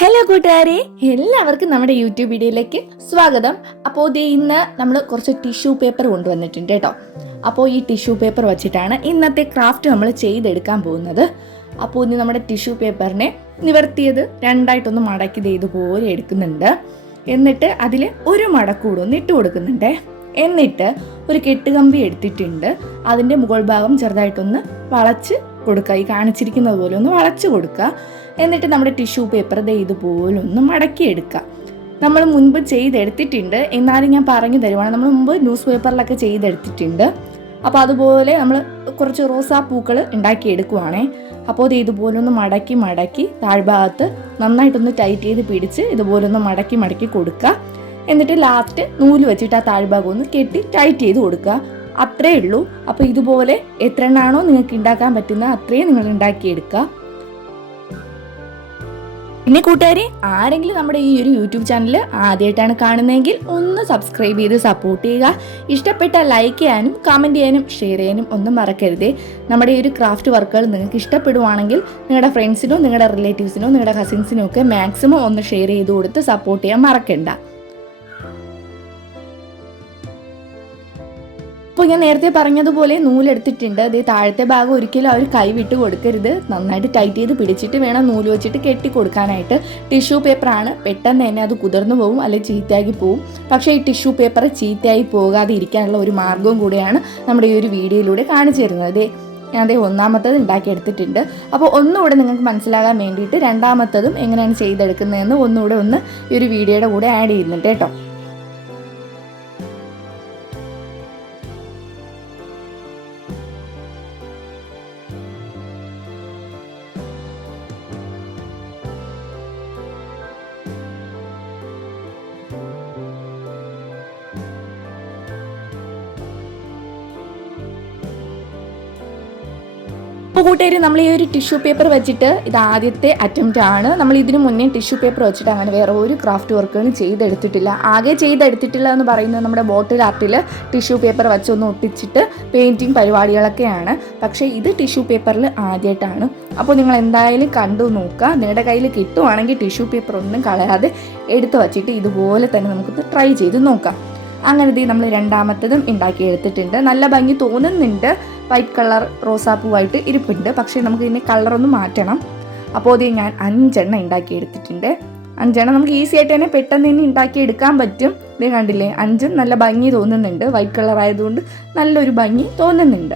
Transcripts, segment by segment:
Hello കൂട്ടുകാരെ. എല്ലാവർക്കും നമ്മുടെ യൂട്യൂബ് വീഡിയോയിലേക്ക് സ്വാഗതം. അപ്പോൾ ഇത് ഇന്ന് നമ്മൾ കുറച്ച് ടിഷ്യൂ പേപ്പർ കൊണ്ടുവന്നിട്ടുണ്ട് കേട്ടോ. അപ്പോൾ ഈ ടിഷ്യൂ പേപ്പർ വച്ചിട്ടാണ് ഇന്നത്തെ ക്രാഫ്റ്റ് നമ്മൾ ചെയ്തെടുക്കാൻ പോകുന്നത്. അപ്പോൾ ഇനി നമ്മുടെ ടിഷ്യൂ പേപ്പറിനെ നിവർത്തിയത് രണ്ടായിട്ടൊന്ന് മടക്കി ചെയ്ത് പോലെ എടുക്കുന്നുണ്ട്. എന്നിട്ട് അതിൽ ഒരു മടക്കൂടെ ഒന്ന് ഇട്ട് കൊടുക്കുന്നുണ്ട്. എന്നിട്ട് ഒരു കെട്ടുകമ്പി എടുത്തിട്ടുണ്ട്. അതിന്റെ മുകൾ ഭാഗം ചെറുതായിട്ടൊന്ന് വളച്ച് കൊടുക്കുക. ഈ കാണിച്ചിരിക്കുന്നത് പോലെ ഒന്ന് വളച്ചു കൊടുക്കുക. എന്നിട്ട് നമ്മുടെ ടിഷ്യൂ പേപ്പർ ദേ ഇതുപോലെ ഒന്ന് മടക്കിയെടുക്കുക നമ്മൾ മുൻപ് ചെയ്തെടുത്തിട്ടുണ്ട്. എന്നാലും ഞാൻ പറഞ്ഞു തരുവാണ്. നമ്മൾ മുമ്പ് ന്യൂസ് പേപ്പറിലൊക്കെ ചെയ്തെടുത്തിട്ടുണ്ട്. അപ്പോൾ അതുപോലെ നമ്മൾ കുറച്ച് റോസാ റോസാപ്പൂക്കൾ ഉണ്ടാക്കിയെടുക്കുവാണേ. അപ്പോൾ ഇത് ഇതുപോലെ ഒന്ന് മടക്കി മടക്കി താഴ്ഭാഗത്ത് നന്നായിട്ടൊന്ന് ടൈറ്റ് ചെയ്ത് പിടിച്ച് ഇതുപോലെ ഒന്ന് മടക്കി മടക്കി കൊടുക്കുക. എന്നിട്ട് ലാസ്റ്റ് നൂൽ വെച്ചിട്ട് ആ താഴ്ഭാഗം ഒന്ന് കെട്ടി ടൈറ്റ് ചെയ്ത് കൊടുക്കുക. അത്രേ ഉള്ളൂ. അപ്പോൾ ഇതുപോലെ എത്ര എണ്ണാണോ നിങ്ങൾക്ക് ഉണ്ടാക്കാൻ പറ്റുന്ന അത്രയും നിങ്ങൾ ഉണ്ടാക്കിയെടുക്കുക. പിന്നെ കൂട്ടുകാരെ ആരെങ്കിലും നമ്മുടെ ഈ ഒരു യൂട്യൂബ് ചാനൽ ആദ്യമായിട്ടാണ് കാണുന്നതെങ്കിൽ ഒന്ന് സബ്സ്ക്രൈബ് ചെയ്ത് സപ്പോർട്ട് ചെയ്യുക. ഇഷ്ടപ്പെട്ട ലൈക്ക് ചെയ്യാനും കമന്റ് ചെയ്യാനും ഷെയർ ചെയ്യാനും ഒന്നും മറക്കരുത്. നമ്മുടെ ഈ ഒരു ക്രാഫ്റ്റ് വർക്കുകൾ നിങ്ങൾക്ക് ഇഷ്ടപ്പെടുവാണെങ്കിൽ നിങ്ങളുടെ ഫ്രണ്ട്സിനോ നിങ്ങളുടെ റിലേറ്റീവ്സിനോ നിങ്ങളുടെ കസിൻസിനോ ഒക്കെ മാക്സിമം ഒന്ന് ഷെയർ ചെയ്ത് കൊടുത്ത് സപ്പോർട്ട് ചെയ്യാൻ മറക്കണ്ട. അപ്പോൾ ഞാൻ നേരത്തെ പറഞ്ഞതുപോലെ നൂലെടുത്തിട്ടുണ്ട്. അതേ താഴത്തെ ഭാഗം ഒരിക്കലും അവർ കൈ വിട്ട് കൊടുക്കരുത്. നന്നായിട്ട് ടൈറ്റ് ചെയ്ത് പിടിച്ചിട്ട് വേണം നൂൽ വെച്ചിട്ട് കെട്ടി കൊടുക്കാനായിട്ട്. ടിഷ്യൂ പേപ്പറാണ് പെട്ടെന്ന് തന്നെ അത് കുതിർന്നു പോകും അല്ലെങ്കിൽ ചീത്തയാക്കി പോകും പക്ഷേ ഈ ടിഷ്യൂ പേപ്പർ ചീത്തയായി പോകാതെ ഇരിക്കാനുള്ള ഒരു മാർഗവും കൂടെയാണ് നമ്മുടെ ഈ ഒരു വീഡിയോയിലൂടെ കാണിച്ചു തരുന്നത്. അതേ ഞാൻ അതേ ഒന്നാമത്തത് ഉണ്ടാക്കിയെടുത്തിട്ടുണ്ട്. അപ്പോൾ ഒന്നുകൂടെ നിങ്ങൾക്ക് മനസ്സിലാകാൻ വേണ്ടിയിട്ട് രണ്ടാമത്തതും എങ്ങനെയാണ് ചെയ്തെടുക്കുന്നതെന്ന് ഒന്നുകൂടെ ഒന്ന് ഈ ഒരു വീഡിയോയുടെ കൂടെ ആഡ് ചെയ്യുന്നുണ്ട് കേട്ടോ. അപ്പോൾ കൂട്ടുകാർ നമ്മൾ ഈ ഒരു ടിഷ്യൂ പേപ്പർ വെച്ചിട്ട് ഇത് ആദ്യത്തെ അറ്റംപ്റ്റ് ആണ്. നമ്മൾ ഇതിന് മുന്നേ ടിഷ്യൂ പേപ്പർ വെച്ചിട്ട് അങ്ങനെ വേറെ ഒരു ക്രാഫ്റ്റ് വർക്കുകളും ചെയ്തെടുത്തിട്ടില്ല. ആകെ ചെയ്തെടുത്തിട്ടില്ല എന്ന് പറയുന്നത് നമ്മുടെ ബോട്ടിൽ ആർട്ടിൽ ടിഷ്യൂ പേപ്പർ വെച്ചൊന്ന് ഒട്ടിച്ചിട്ട് പെയിന്റിങ് പരിപാടികളൊക്കെയാണ്. പക്ഷേ ഇത് ടിഷ്യൂ പേപ്പറിൽ ആദ്യമായിട്ടാണ് അപ്പോൾ നിങ്ങൾ എന്തായാലും കണ്ടു നോക്കുക. നിങ്ങളുടെ കയ്യിൽ കിട്ടുവാണെങ്കിൽ ടിഷ്യൂ പേപ്പർ ഒന്നും കളയാതെ എടുത്ത് വച്ചിട്ട് ഇതുപോലെ തന്നെ നമുക്കൊന്ന് ട്രൈ ചെയ്ത് നോക്കാം. അങ്ങനെ ദേ നമ്മൾ രണ്ടാമത്തതും ഉണ്ടാക്കി എടുത്തിട്ടുണ്ട്. നല്ല ഭംഗി തോന്നുന്നുണ്ട്. വൈറ്റ് കളർ റോസാപ്പൂവായിട്ട് ഇരിപ്പുണ്ട്. പക്ഷേ നമുക്ക് ഇതിന്റെ കളറൊന്ന് മാറ്റണം. അപ്പോൾ ഇത് ഞാൻ അഞ്ചെണ്ണം ഉണ്ടാക്കി എടുത്തിട്ടുണ്ട്. അഞ്ചെണ്ണം നമുക്ക് ഈസി ആയിട്ട് തന്നെ പെട്ടെന്ന് തന്നെ ഉണ്ടാക്കി എടുക്കാൻ പറ്റും. ഇത് കണ്ടില്ലേ അഞ്ചും നല്ല ഭംഗി തോന്നുന്നുണ്ട്. വൈറ്റ് കളർ ആയതുകൊണ്ട് നല്ലൊരു ഭംഗി തോന്നുന്നുണ്ട്.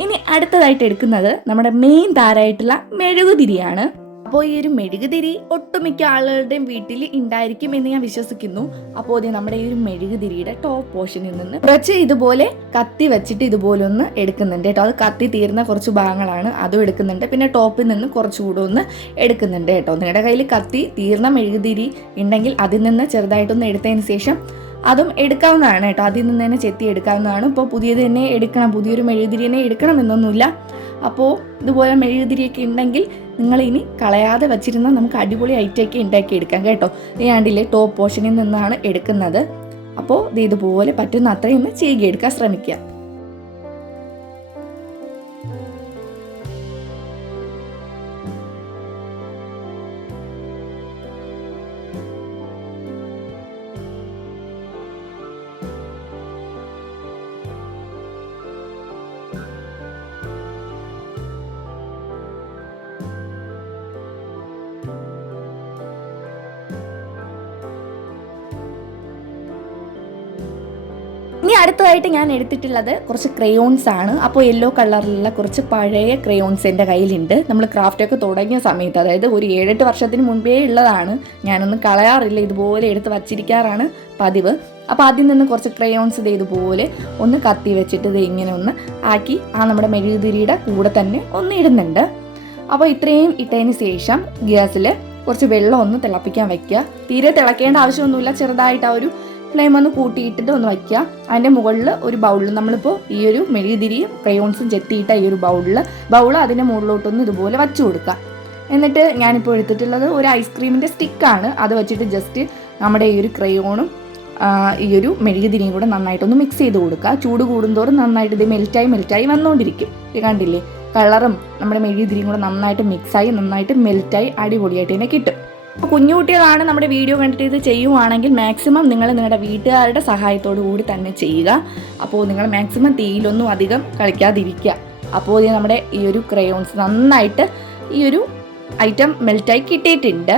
ഇനി അടുത്തതായിട്ട് എടുക്കുന്നത് നമ്മുടെ മെയിൻ താരമായിട്ടുള്ള മെഴുകുതിരിയാണ്. അപ്പോൾ ഈ ഒരു മെഴുകുതിരി ഒട്ടുമിക്ക ആളുകളുടെയും വീട്ടിൽ ഉണ്ടായിരിക്കും എന്ന് ഞാൻ വിശ്വസിക്കുന്നു. അപ്പോൾ ഇത് നമ്മുടെ ഈ ഒരു മെഴുകുതിരിയുടെ ടോപ്പ് പോർഷനിൽ നിന്ന് കുറച്ച് ഇതുപോലെ കത്തി വെച്ചിട്ട് ഇതുപോലെ ഒന്ന് എടുക്കുന്നുണ്ട് കേട്ടോ. അത് കത്തി തീർന്ന കുറച്ച് ഭാഗങ്ങളാണ് അതും എടുക്കുന്നുണ്ട്. പിന്നെ ടോപ്പിൽ നിന്ന് കുറച്ചുകൂടെ ഒന്ന് എടുക്കുന്നുണ്ട് കേട്ടോ. നിങ്ങളുടെ കയ്യിൽ കത്തി തീർന്ന മെഴുകുതിരി ഉണ്ടെങ്കിൽ അതിൽ നിന്ന് ചെറുതായിട്ടൊന്ന് എടുത്തതിന് ശേഷം അതും എടുക്കാവുന്നതാണ് കേട്ടോ. അതിൽ നിന്ന് തന്നെ ചെത്തി എടുക്കാവുന്നതാണ്. ഇപ്പോൾ പുതിയത് തന്നെ എടുക്കണം പുതിയൊരു മെഴുകുതിരി തന്നെ എടുക്കണം എന്നൊന്നുമില്ല. അപ്പോൾ ഇതുപോലെ മെഴുകുതിരിയൊക്കെ ഉണ്ടെങ്കിൽ നിങ്ങൾ ഇനി കളയാതെ വെച്ചിരുന്ന നമുക്ക് അടിപൊളി ഐറ്റമൊക്കെ ഉണ്ടാക്കി എടുക്കാം കേട്ടോ. ഈ ആണ്ടിലെ ടോപ്പ് പോർഷനിൽ നിന്നാണ് എടുക്കുന്നത്. അപ്പോൾ ഇത് ഇതുപോലെ പറ്റുന്ന അത്രയും ഒന്ന് ചെയ്യെടുക്കാൻ ശ്രമിക്കുക. അടുത്തതായിട്ട് ഞാൻ എടുത്തിട്ടുള്ളത് കുറച്ച് ക്രയോൺസ് ആണ്. അപ്പോൾ യെല്ലോ കളറിലുള്ള കുറച്ച് പഴയ ക്രയോൺസ് എന്റെ കയ്യിലുണ്ട്. നമ്മൾ ക്രാഫ്റ്റ് ഒക്കെ തുടങ്ങിയ സമയത്ത് അതായത് ഒരു ഏഴെട്ട് വർഷത്തിന് മുൻപേ ഉള്ളതാണ്. ഞാനൊന്നും കളയാറില്ല. ഇതുപോലെ എടുത്ത് വച്ചിരിക്കാറാണ് പതിവ്. അപ്പോൾ അതിൽ നിന്ന് കുറച്ച് ക്രയോൺസ് ഇത് ഇതുപോലെ ഒന്ന് കത്തി വെച്ചിട്ട് ഇത് ഇങ്ങനെ ഒന്ന് ആക്കി ആ നമ്മുടെ മെഴുകുതിരിയുടെ കൂടെ തന്നെ ഒന്ന് ഇടുന്നുണ്ട്. അപ്പോൾ ഇത്രയും ഇട്ടതിന് ശേഷം ഗ്യാസിൽ കുറച്ച് വെള്ളം ഒന്ന് തിളപ്പിക്കാൻ വയ്ക്കുക തീരെ തിളക്കേണ്ട ആവശ്യമൊന്നുമില്ല. ചെറുതായിട്ട് ആ ഒരു ഫ്ലെയിം ഒന്ന് കൂട്ടിയിട്ടിട്ട് ഒന്ന് വയ്ക്കുക. അതിന്റെ മുകളിൽ ഒരു ബൗളിൽ നമ്മളിപ്പോൾ ഈ ഒരു മെഴുകുതിരിയും ക്രയോൺസും ചെത്തിയിട്ട ഈ ഒരു ബൗളിൽ ബൗൾ അതിന്റെ മുകളിലോട്ടൊന്ന് ഇതുപോലെ വച്ചു കൊടുക്കുക. എന്നിട്ട് ഞാനിപ്പോൾ എടുത്തിട്ടുള്ളത് ഒരു ഐസ്ക്രീമിന്റെ സ്റ്റിക്കാണ് അത് വെച്ചിട്ട് ജസ്റ്റ് നമ്മുടെ ഈ ഒരു ക്രയോണും ഈ ഒരു മെഴുകുതിരിയും കൂടെ നന്നായിട്ടൊന്ന് മിക്സ് ചെയ്ത് കൊടുക്കുക. ചൂട് കൂടുന്തോറും നന്നായിട്ട് ഇത് മെൽറ്റായി മെൽറ്റായി വന്നുകൊണ്ടിരിക്കും ഇത് കണ്ടില്ലേ? കളറും നമ്മുടെ മെഴുകുതിരിയും കൂടെ നന്നായിട്ട് മിക്സായി നന്നായിട്ട് മെൽറ്റായി അടിപൊളിയായിട്ട് തന്നെ കിട്ടും. കുഞ്ഞുകുട്ടികളാണ് നമ്മുടെ വീഡിയോ കണ്ടിട്ട് ഇത് ചെയ്യുവാണെങ്കിൽ മാക്സിമം നിങ്ങൾ നിങ്ങളുടെ വീട്ടുകാരുടെ സഹായത്തോടു കൂടി തന്നെ ചെയ്യുക. അപ്പോൾ നിങ്ങൾ മാക്സിമം തീയിലൊന്നും അധികം കളിക്കാതിരിക്കുക. അപ്പോൾ ഇത് നമ്മുടെ ഈ ഒരു ക്രയോൺസ് നന്നായിട്ട് ഈ ഒരു ഐറ്റം മെൽറ്റായി കിട്ടിയിട്ടുണ്ട്.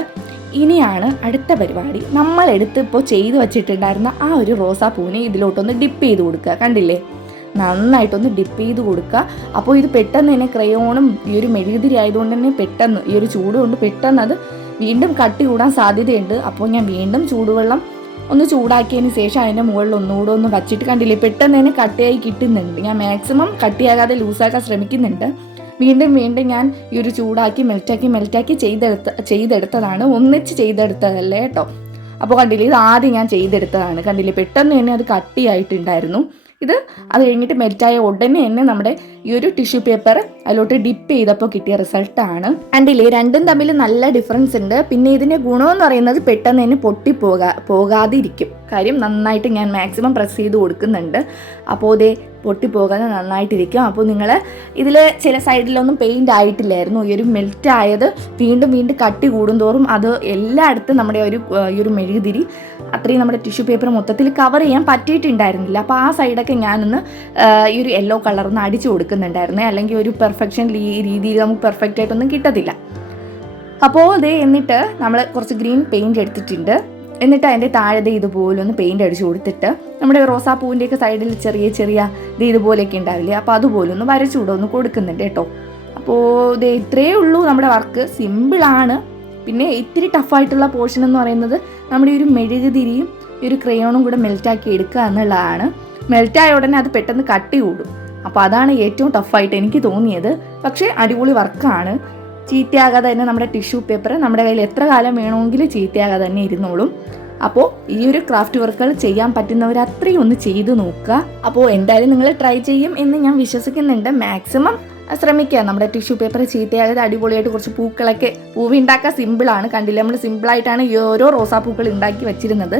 ഇനിയാണ് അടുത്ത പരിപാടി. നമ്മൾ എടുത്ത് ഇപ്പോൾ ചെയ്തു വച്ചിട്ടുണ്ടായിരുന്ന ആ ഒരു റോസാപ്പൂവിനെ ഇതിലോട്ടൊന്ന് ഡിപ്പ് ചെയ്ത് കൊടുക്കുക. കണ്ടില്ലേ? നന്നായിട്ടൊന്ന് ഡിപ്പ് ചെയ്ത് കൊടുക്കുക. അപ്പോൾ ഇത് പെട്ടെന്ന് തന്നെ ക്രയോണും ഈ ഒരു മെഴുകുതിരി ആയതുകൊണ്ട് തന്നെ പെട്ടെന്ന് ഈ ഒരു ചൂട് കൊണ്ട് പെട്ടെന്ന് അത് വീണ്ടും കട്ടി കൂടാൻ സാധ്യതയുണ്ട്. അപ്പോൾ ഞാൻ വീണ്ടും ചൂടുവെള്ളം ഒന്ന് ചൂടാക്കിയതിന് ശേഷം അതിന്റെ മുകളിൽ ഒന്നുകൂടെ ഒന്ന് വച്ചിട്ട് കണ്ടില്ലേ പെട്ടെന്ന് തന്നെ കട്ടിയായി കിട്ടുന്നുണ്ട്. ഞാൻ മാക്സിമം കട്ടിയാകാതെ ലൂസാക്കാൻ ശ്രമിക്കുന്നുണ്ട്. വീണ്ടും വീണ്ടും ഞാൻ ഈ ഒരു ചൂടാക്കി മെൽറ്റാക്കി മെൽറ്റാക്കി ചെയ്തെടുത്ത ചെയ്തെടുത്തതാണ്. ഒന്നിച്ച് ചെയ്തെടുത്തതല്ലേ കേട്ടോ? അപ്പോൾ കണ്ടില്ലേ ഇത് ആദ്യം ഞാൻ ചെയ്തെടുത്തതാണ്. കണ്ടില്ലേ പെട്ടെന്ന് തന്നെ അത് കട്ടിയായിട്ടുണ്ടായിരുന്നു. ഇത് അത് കഴിഞ്ഞിട്ട് മെൽറ്റായ ഉടനെ തന്നെ നമ്മുടെ ഈ ഒരു ടിഷ്യൂ പേപ്പർ അതിലോട്ട് ഡിപ്പ് ചെയ്തപ്പോൾ കിട്ടിയ റിസൾട്ടാണ് കണ്ടില്ലേ രണ്ടും തമ്മിൽ നല്ല ഡിഫറൻസ് ഉണ്ട്. പിന്നെ ഇതിന്റെ ഗുണമെന്ന് പറയുന്നത് പെട്ടെന്ന് തന്നെ പൊട്ടിപ്പോകാ പോകാതിരിക്കും. കാര്യം നന്നായിട്ട് ഞാൻ മാക്സിമം പ്രസ് ചെയ്ത് കൊടുക്കുന്നുണ്ട്. അപ്പോൾ ഇതേ പൊട്ടിപ്പോകാതെ നന്നായിട്ടിരിക്കും. അപ്പോൾ നിങ്ങൾ ഇതിൽ ചില സൈഡിലൊന്നും പെയിന്റ് ആയിട്ടില്ലായിരുന്നു. ഈ ഒരു മെൽറ്റ് ആയത് വീണ്ടും വീണ്ടും കട്ടി കൂടുന്തോറും അത് എല്ലായിടത്തും നമ്മുടെ ഒരു ഈ ഒരു മെഴുകുതിരി അത്രയും നമ്മുടെ ടിഷ്യൂ പേപ്പർ മൊത്തത്തിൽ കവർ ചെയ്യാൻ പറ്റിയിട്ടുണ്ടായിരുന്നില്ല. അപ്പോൾ ആ സൈഡൊക്കെ ഞാനൊന്ന് ഈ ഒരു യെല്ലോ ഒന്ന് അടിച്ചു കൊടുക്കുന്നുണ്ടായിരുന്നേ. അല്ലെങ്കിൽ ഒരു പെർഫെക്ഷൻ രീതിയിൽ നമുക്ക് പെർഫെക്റ്റ് ആയിട്ടൊന്നും കിട്ടത്തില്ല. അപ്പോൾ ദേ എന്നിട്ട് നമ്മൾ കുറച്ച് ഗ്രീൻ പെയിന്റ് എടുത്തിട്ടുണ്ട്. എന്നിട്ട് അതിന്റെ താഴെ ഇതുപോലെ ഒന്ന് പെയിന്റ് അടിച്ചു കൊടുത്തിട്ട് നമ്മുടെ റോസാപ്പൂവിന്റെയൊക്കെ സൈഡിൽ ചെറിയ ചെറിയ ഇത് ഇതുപോലെയൊക്കെ ഉണ്ടാവില്ലേ? അപ്പോൾ അതുപോലെ ഒന്ന് വരച്ചുകൂടെ ഒന്ന് കൊടുക്കുന്നുണ്ട് കേട്ടോ. അപ്പോൾ ഇത് ഇത്രയേ ഉള്ളൂ നമ്മുടെ വർക്ക് സിമ്പിളാണ് പിന്നെ ഇത്തിരി ടഫായിട്ടുള്ള പോർഷൻ എന്ന് പറയുന്നത് നമ്മുടെ ഒരു മെഴുകുതിരിയും ഒരു ക്രയോണും കൂടെ മെൽറ്റാക്കി എടുക്കുക എന്നുള്ളതാണ്. മെൽറ്റായ ഉടനെ അത് പെട്ടെന്ന് കട്ടി കൂടും അപ്പോൾ അതാണ് ഏറ്റവും ടഫായിട്ട് എനിക്ക് തോന്നിയത്. പക്ഷേ അടിപൊളി വർക്കാണ് ചീത്തയാകാതെ തന്നെ നമ്മുടെ ടിഷ്യൂ പേപ്പർ നമ്മുടെ കയ്യിൽ എത്ര കാലം വേണമെങ്കിലും ചീത്തയാകാതെ തന്നെ ഇരുന്നോളും. അപ്പോൾ ഈ ഒരു ക്രാഫ്റ്റ് വർക്കുകൾ ചെയ്യാൻ പറ്റുന്നവർ അത്രയും ഒന്ന് ചെയ്ത് നോക്കുക. അപ്പോൾ എന്തായാലും നിങ്ങൾ ട്രൈ ചെയ്യും എന്ന് ഞാൻ വിശ്വസിക്കുന്നുണ്ട്. മാക്സിമം ശ്രമിക്കുക. നമ്മുടെ ടിഷ്യൂ പേപ്പർ ചീത്തയാകാതെ അടിപൊളിയായിട്ട് കുറച്ച് പൂക്കളൊക്കെ പൂവ് ഉണ്ടാക്കാൻ സിമ്പിളാണ് കണ്ടില്ല? നമ്മൾ സിമ്പിളായിട്ടാണ് ഈ ഓരോ റോസാപ്പൂക്കൾ ഉണ്ടാക്കി വെച്ചിരുന്നത്.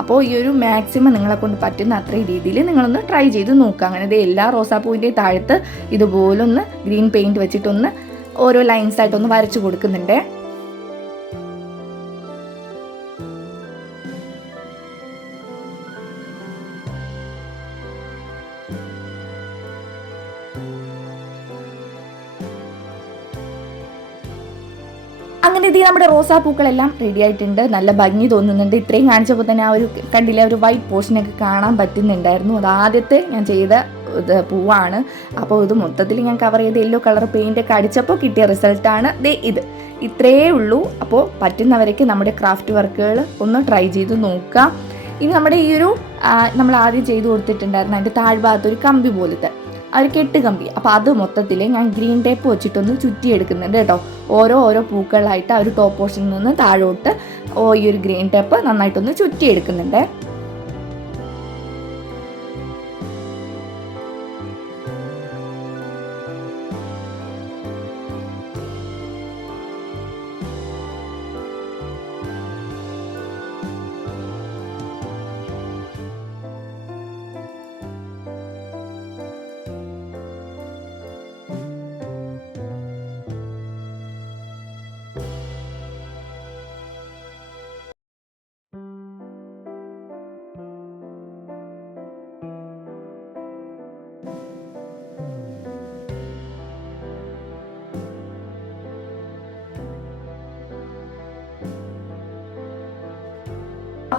അപ്പോൾ ഈ ഒരു മാക്സിമം നിങ്ങളെ കൊണ്ട് പറ്റുന്ന അത്രയും രീതിയിൽ നിങ്ങളൊന്ന് ട്രൈ ചെയ്ത് നോക്കുക. അങ്ങനെ എല്ലാ റോസാപ്പൂവിന്റെയും താഴത്ത് ഇതുപോലൊന്ന് ഗ്രീൻ പെയിന്റ് വെച്ചിട്ടൊന്ന് ഓരോ ലൈൻസ് ആയിട്ടൊന്ന് വരച്ചു കൊടുക്കുന്നുണ്ട്. അങ്ങനെ ഇത് നമ്മുടെ റോസാപ്പൂക്കളെല്ലാം റെഡി ആയിട്ടുണ്ട്. നല്ല ഭംഗി തോന്നുന്നുണ്ട്. ഇത്രയും കാണിച്ചപ്പോൾ തന്നെ ആ ഒരു കണ്ടില്ല ഒരു വൈറ്റ് പോർഷനൊക്കെ കാണാൻ പറ്റുന്നുണ്ടായിരുന്നു. അത് ആദ്യത്തെ ഞാൻ ചെയ്ത പൂവാണ്. അപ്പോൾ ഇത് മൊത്തത്തിൽ ഞാൻ കവർ ചെയ്ത് യെല്ലോ കളർ പെയിന്റ് ഒക്കെ അടിച്ചപ്പോൾ കിട്ടിയ റിസൾട്ടാണ് ദേ ഇത്. ഇത്രയേ ഉള്ളൂ. അപ്പോൾ പറ്റുന്നവരേക്ക് നമ്മുടെ ക്രാഫ്റ്റ് വർക്കുകൾ ഒന്ന് ട്രൈ ചെയ്ത് നോക്കുക. ഇനി നമ്മുടെ ഈ ഒരു നമ്മൾ ആദ്യം ചെയ്ത് കൊടുത്തിട്ടുണ്ടായിരുന്നു അതിന്റെ താഴ്ഭാഗത്ത് ഒരു കമ്പി പോലത്തെ ഒരു കെട്ട് കമ്പി. അപ്പോൾ അത് മൊത്തത്തിൽ ഞാൻ ഗ്രീൻ ടേപ്പ് വെച്ചിട്ടൊന്ന് ചുറ്റിയെടുക്കുന്നുണ്ട് കേട്ടോ. ഓരോ ഓരോ പൂക്കളായിട്ട് ആ ഒരു ടോപ്പ് പോർഷനിൽ നിന്ന് താഴോട്ട് ഈ ഒരു ഗ്രീൻ ടേപ്പ് നന്നായിട്ടൊന്ന് ചുറ്റിയെടുക്കുന്നുണ്ട്.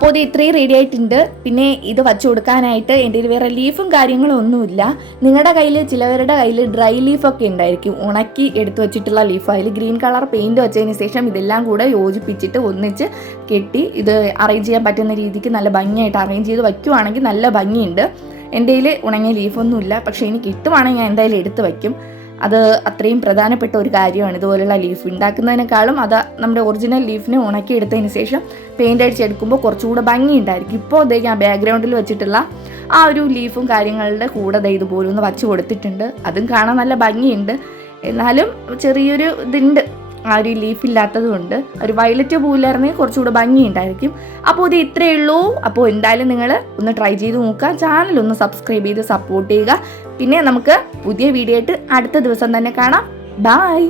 അപ്പോൾ ഇത് ഇത്രയും റെഡി ആയിട്ടുണ്ട്. പിന്നെ ഇത് വച്ചു കൊടുക്കാനായിട്ട് എന്റെ കയ്യിൽ വേറെ ലീഫും കാര്യങ്ങളും ഒന്നുമില്ല. നിങ്ങളുടെ കയ്യിൽ ചിലവരുടെ കയ്യിൽ ഡ്രൈ ലീഫൊക്കെ ഉണ്ടായിരിക്കും. ഉണക്കി എടുത്തു വെച്ചിട്ടുള്ള ലീഫ് അതിൽ ഗ്രീൻ കളർ പെയിന്റ് വെച്ചതിന് ശേഷം ഇതെല്ലാം കൂടെ യോജിപ്പിച്ചിട്ട് ഒന്നിച്ച് കെട്ടി ഇത് അറേഞ്ച് ചെയ്യാൻ പറ്റുന്ന രീതിക്ക് നല്ല ഭംഗിയായിട്ട് അറേഞ്ച് ചെയ്ത് വയ്ക്കുവാണെങ്കിൽ നല്ല ഭംഗിയുണ്ട്. എന്റെ കയ്യിൽ ഉണങ്ങിയ ലീഫൊന്നുമില്ല പക്ഷേ ഇനി കിട്ടുവാണെങ്കിൽ ഞാൻ എന്തായാലും എടുത്ത് വയ്ക്കും. അത് അത്രയും പ്രധാനപ്പെട്ട ഒരു കാര്യമാണ്. ഇതുപോലുള്ള ലീഫ് ഉണ്ടാക്കുന്നതിനേക്കാളും അത് നമ്മുടെ ഒറിജിനൽ ലീഫിനെ ഉണക്കി എടുത്തതിന് ശേഷം പെയിന്റ് അടിച്ചെടുക്കുമ്പോൾ കുറച്ചുകൂടെ ഭംഗി ഉണ്ടായിരിക്കും. ഇപ്പോൾ അതേ ഞാൻ ബാക്ക്ഗ്രൗണ്ടിൽ വെച്ചിട്ടുള്ള ആ ഒരു ലീഫും കാര്യങ്ങളുടെ കൂടെ ദേ ഇതുപോലെ ഒന്ന് വച്ച് കൊടുത്തിട്ടുണ്ട്. അതും കാണാൻ നല്ല ഭംഗിയുണ്ട്. എന്നാലും ചെറിയൊരു ഇതുണ്ട്. ആ ഒരു ലീഫ് ഇല്ലാത്തതുകൊണ്ട് ഒരു വയലറ്റ് പൂവിലായിരുന്നെങ്കിൽ കുറച്ചുകൂടെ ഭംഗിയുണ്ടായിരിക്കും അപ്പോൾ ഇത് ഇത്രയേ ഉള്ളൂ. അപ്പോൾ എന്തായാലും നിങ്ങൾ ഒന്ന് ട്രൈ ചെയ്ത് നോക്കുക. ചാനൽ ഒന്ന് സബ്സ്ക്രൈബ് ചെയ്ത് സപ്പോർട്ട് ചെയ്യുക. പിന്നെ നമുക്ക് പുതിയ വീഡിയോ ആയിട്ട് അടുത്ത ദിവസം തന്നെ കാണാം. ബായ്